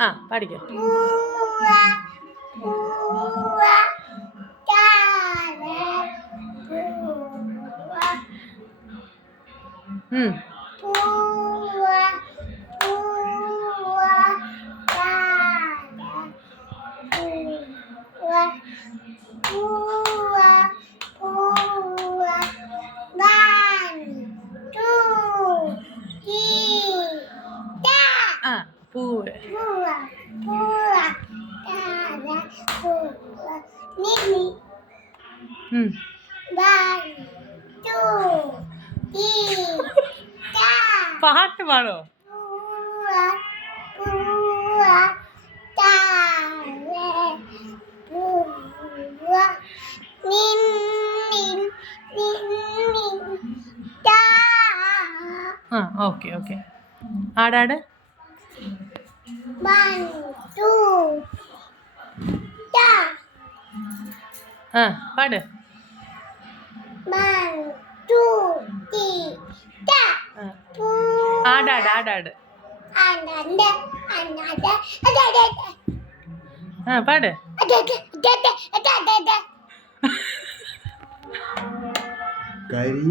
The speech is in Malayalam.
ആ പാടിക്കോ. പൂവ്. പാട്ട് പാടോ? ആ ഓക്കെ ഓക്കെ. ആടാട്. ആ പാട്. ആടാട് ആടാട്. ആ പാട്.